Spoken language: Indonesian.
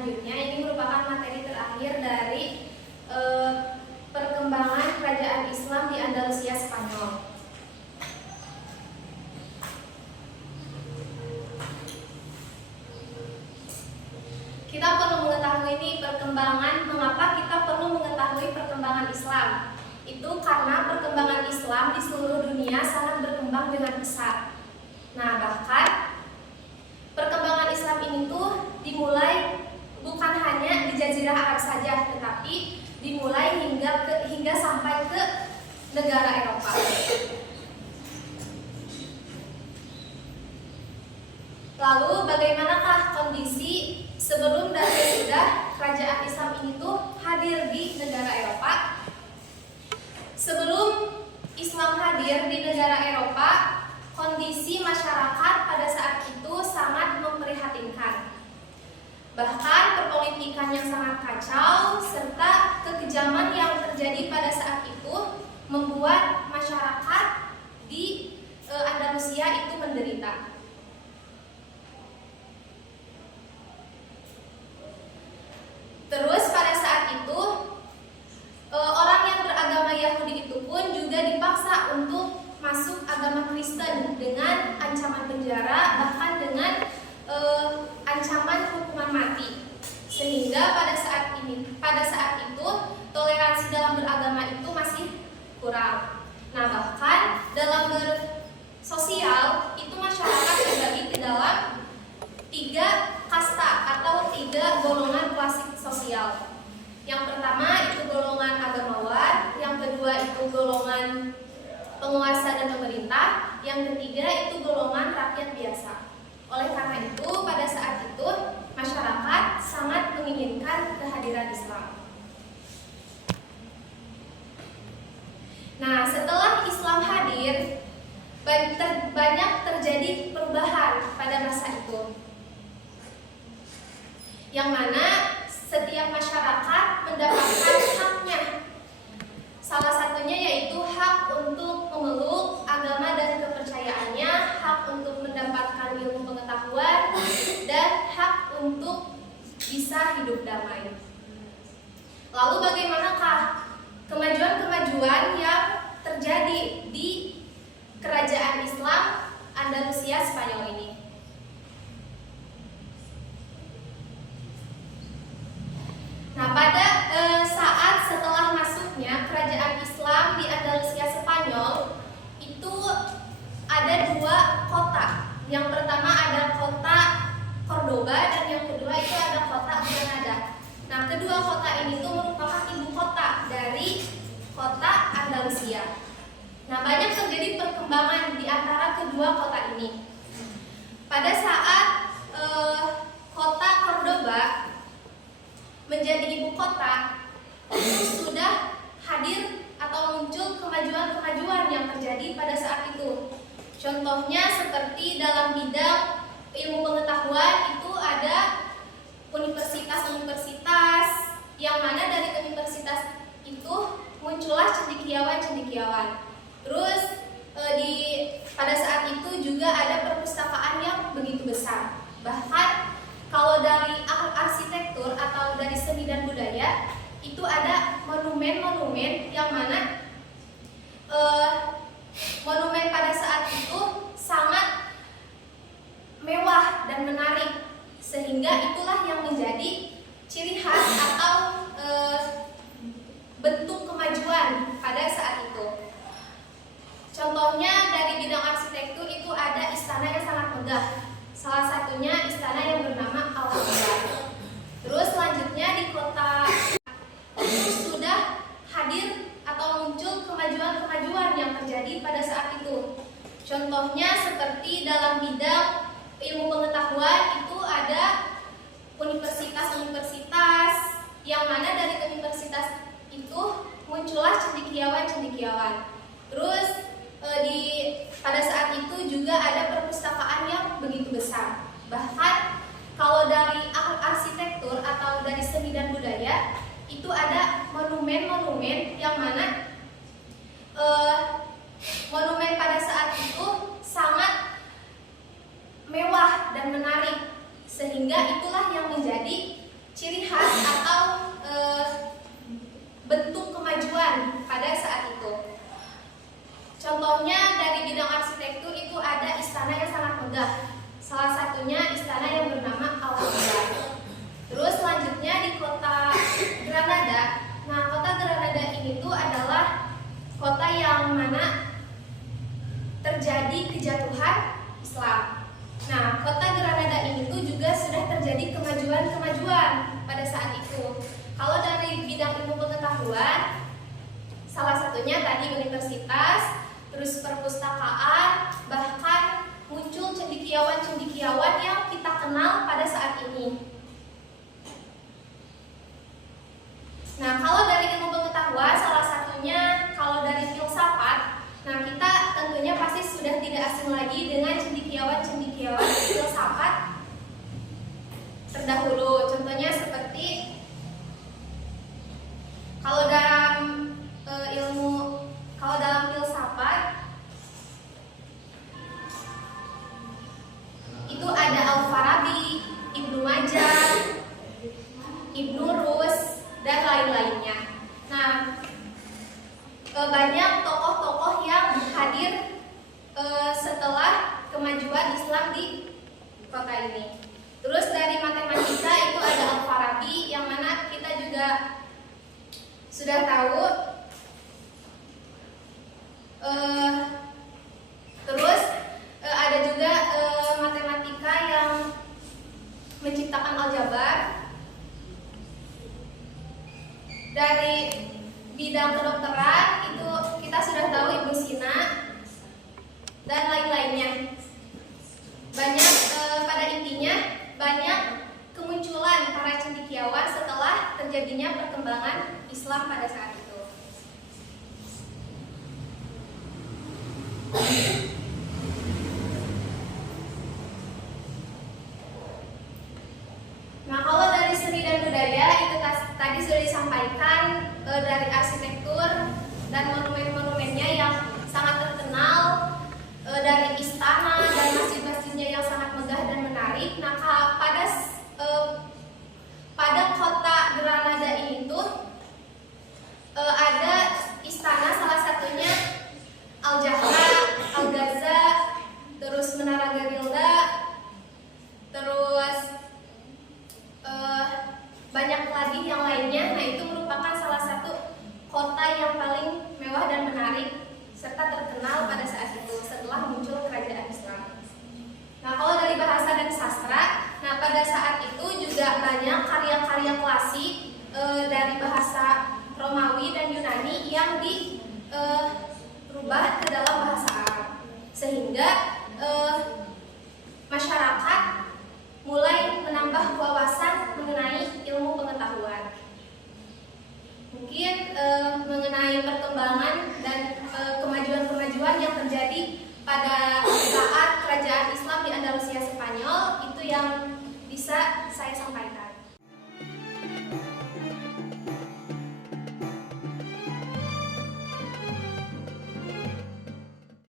selanjutnya ini merupakan materi terakhir dari perkembangan kerajaan Islam di Andalusia Spanyol. Kita perlu mengetahui ini mengapa kita perlu mengetahui perkembangan Islam. Itu karena perkembangan Islam di seluruh dunia sangat berkembang dengan pesat. Nah, bahkan perkembangan Islam ini tuh dimulai bukan hanya di Jazirah Arab saja, tetapi dimulai hingga sampai ke negara Eropa. Lalu bagaimanakah kondisi sebelum dan sesudah kerajaan Islam ini tuh hadir di negara Eropa? Sebelum Islam hadir di negara Eropa, kondisi masyarakat pada saat itu sangat memprihatinkan. Bahkan perpolitikan yang sangat kacau serta kekejaman yang terjadi pada saat itu membuat masyarakat di Andalusia itu menderita. Terus pada saat itu orang yang beragama Yahudi itu pun juga dipaksa untuk masuk agama Kristen dengan ancaman penjara, bahkan dengan ancaman hukuman mati. Sehingga pada saat itu toleransi dalam beragama itu masih kurang. Nah, bahkan dalam bersosial itu masyarakat terbagi ke dalam 3 kasta atau 3 golongan klasik sosial. Yang pertama itu golongan agamawan, yang kedua itu golongan penguasa dan pemerintah, yang ketiga itu golongan rakyat biasa. Oleh karena itu, pada saat itu masyarakat sangat menginginkan kehadiran Islam. Nah, setelah Islam hadir, banyak terjadi perubahan pada masa itu, yang mana setiap masyarakat mendapatkan haknya. Salah satunya yaitu hak untuk memeluk agama dan kepercayaannya, hak untuk mendapatkan ilmu pengetahuan, dan hak untuk bisa hidup damai. Lalu bagaimanakah kemajuan-kemajuan yang terjadi di kerajaan Islam Andalusia Spanyol ini? Nah, pada saat setelah masuknya kerajaan Islam di Andalusia Spanyol itu ada 2 kota. Yang pertama ada kota Cordoba dan yang kedua itu ada kota Granada. Nah, kedua kota ini tuh merupakan ibu kota dari kota Andalusia. Nah, banyak terjadi perkembangan di antara kedua kota ini. Pada saat kota Cordoba menjadi ibu kota, itu sudah hadir atau muncul kemajuan-kemajuan yang terjadi pada saat itu. Contohnya seperti dalam bidang ilmu pengetahuan itu ada universitas-universitas, yang mana dari universitas itu muncullah cendekiawan-cendekiawan. Terus pada saat itu juga ada perpustakaan yang begitu besar. Bahkan kalau dari arsitektur atau dari seni dan budaya itu ada monumen-monumen yang mana monumen pada saat itu sangat mewah dan menarik, sehingga itulah yang menjadi ciri khas atau bentuk kemajuan pada saat itu. Contohnya dari bidang arsitektur itu ada istana yang sangat megah. Salah satunya istana yang bernama Alhambra. Terus selanjutnya di kota itu sudah hadir atau muncul kemajuan-kemajuan yang terjadi pada saat itu. Contohnya seperti dalam bidang ilmu pengetahuan itu ada universitas-universitas, yang mana dari universitas itu muncullah cendekiawan-cendekiawan. Terus pada saat itu juga ada perpustakaan yang begitu besar. Bahkan kalau dari arsitektur atau dari seni dan budaya itu ada monumen-monumen yang mana monumen pada saat itu sangat mewah dan menarik, sehingga itulah yang menjadi megah. Salah satunya istana yang bernama Alhambra. Terus selanjutnya di kota Granada. Nah, kota Granada ini tuh adalah kota yang mana terjadi kejatuhan Islam. Nah, kota Granada ini tuh juga sudah terjadi kemajuan-kemajuan pada saat itu. Kalau dari bidang ilmu pengetahuan, salah satunya tadi universitas, terus perpustakaan, bahkan muncul cendekiawan-cendekiawan yang kita kenal pada saat ini. Nah, kalau dari ilmu pengetahuan, salah satunya kalau dari filsafat, nah kita tentunya pasti sudah tidak asing lagi dengan cendekiawan-cendekiawan filsafat terdahulu. Contohnya seperti kalau dalam filsafat itu ada Al-Farabi, Ibnu Majah, Ibnu Rus, dan lain-lainnya. Nah, banyak tokoh-tokoh yang hadir setelah kemajuan Islam di kota ini. Terus dari matematika itu ada Al-Farabi, yang mana kita juga sudah tahu. Terus ada juga matematika yang menciptakan aljabar. Dari bidang kedokteran itu kita sudah tahu Ibnu Sina dan lain-lainnya. Banyak pada intinya banyak kemunculan para cendekiawan setelah terjadinya perkembangan Islam pada saat itu. Nah, kalau dari seni dan budaya itu tadi sudah disampaikan, dari arsitektur dan monumen-monumennya yang sangat terkenal, dari istana dan masjid-masjidnya yang sangat megah dan menarik. Nah, pada kota Granada ini tuh ada istana, salah satunya Al-Jahra, Al-Gaza, terus Menara Garilda, terus banyak lagi yang lainnya. Nah, itu merupakan salah satu kota yang paling mewah dan menarik serta terkenal pada saat itu setelah muncul kerajaan Islam. Nah, kalau dari bahasa dan sastra, nah pada saat itu juga banyak karya-karya klasik dari bahasa Romawi dan Yunani yang dirubah ke dalam bahasa Arab, sehingga masyarakat mulai menambah wawasan mengenai ilmu pengetahuan. Mungkin mengenai perkembangan dan kemajuan-kemajuan yang terjadi pada saat kerajaan Islam di Andalusia Spanyol itu yang bisa saya sampaikan.